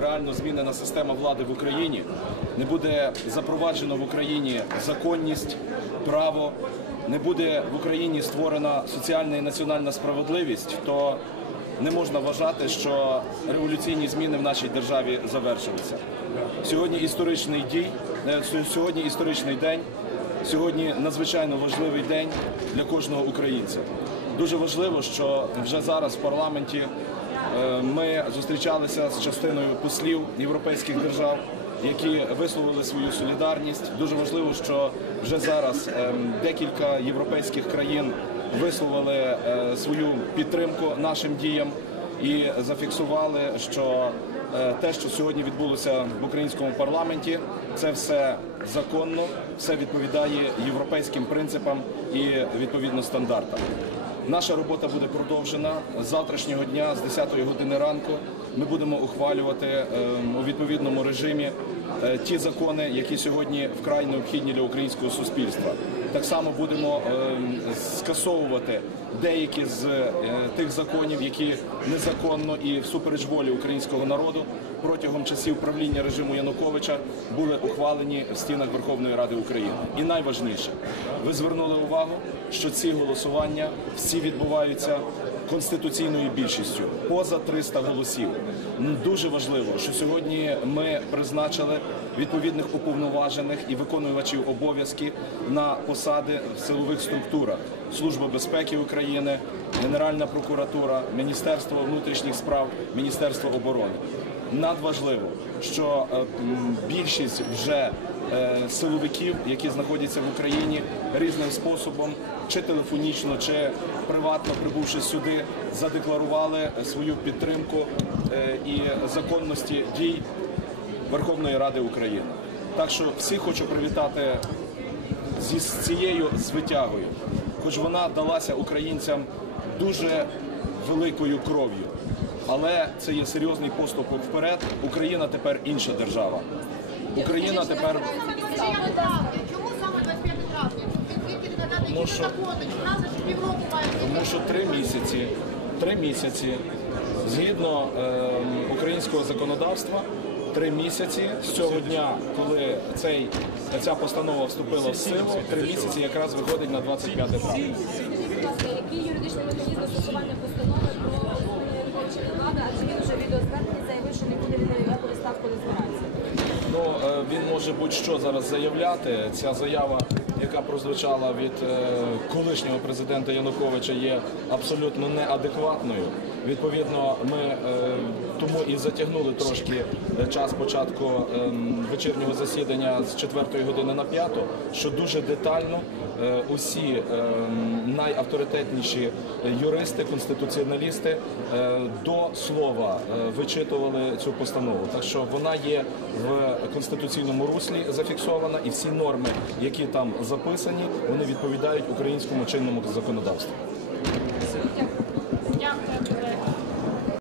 реально змінена система влади в Україні, не буде запроваджено в Україні законність, право, не буде в Україні створена соціальна і національна справедливість, то не можна вважати, що революційні зміни в нашій державі завершилися. Сьогодні історичний дій, е, сьогодні історичний день. Сьогодні надзвичайно важливий день для кожного українця. Дуже важливо, що вже зараз в парламенті е, ми зустрічалися з частиною послів європейських держав, які висловили свою солідарність. Дуже важливо, що вже зараз ем, декілька європейських країн висловили е, свою підтримку нашим діям і зафіксували, що е, те, що сьогодні відбулося в українському парламенті, це все законно, все відповідає європейським принципам і відповідно стандартам. Наша робота буде продовжена з завтрашнього дня, з 10 години ранку. Ми будемо ухвалювати е, у відповідному режимі е, ті закони, які сьогодні вкрай необхідні для українського суспільства. Так само будемо е, скасовувати деякі з е, тих законів, які незаконно і всупереч волі українського народу протягом часів правління режиму Януковича були ухвалені в стінах Верховної Ради України. І найважливіше, ви звернули увагу, що ці голосування всі відбуваються конституційною більшістю поза 300 голосів. Дуже важливо, що сьогодні ми призначили відповідних уповноважених і виконувачів обов'язки на посади в силових структурах Служба безпеки України, Генеральна прокуратура, Міністерство внутрішніх справ, Міністерство оборони. Надважливо, що е, більшість вже е, силовиків, які знаходяться в Україні, різним способом, чи телефонічно, чи приватно прибувши сюди, задекларували свою підтримку е, і законності дій Верховної Ради України. Так що всіх хочу привітати зі цією звитягою, хоч вона далася українцям дуже великою кров'ю. Але це є серйозний поступок вперед. Україна тепер інша держава. Україна тепер Чому саме 25 травня? Тому що- Тому що три місяці, три місяці, згідно ем, українського законодавства, три місяці з цього дня, коли цей, ця постанова вступила в силу, три місяці якраз виходить на 25 травня. Будь ласка, який юридичний механізм застосування постанови про може будь-що зараз заявляти. Ця заява, яка прозвучала від е, колишнього президента Януковича, є абсолютно неадекватною. Відповідно, ми е, тому і затягнули трошки е, час початку ем, вечірнього засідання з 4 години на 5, що дуже детально усі ем, найавторитетніші юристи, конституціоналісти до слова вичитували цю постанову. Так що вона є в конституційному руслі зафіксована, і всі норми, які там записані, вони відповідають українському чинному законодавству.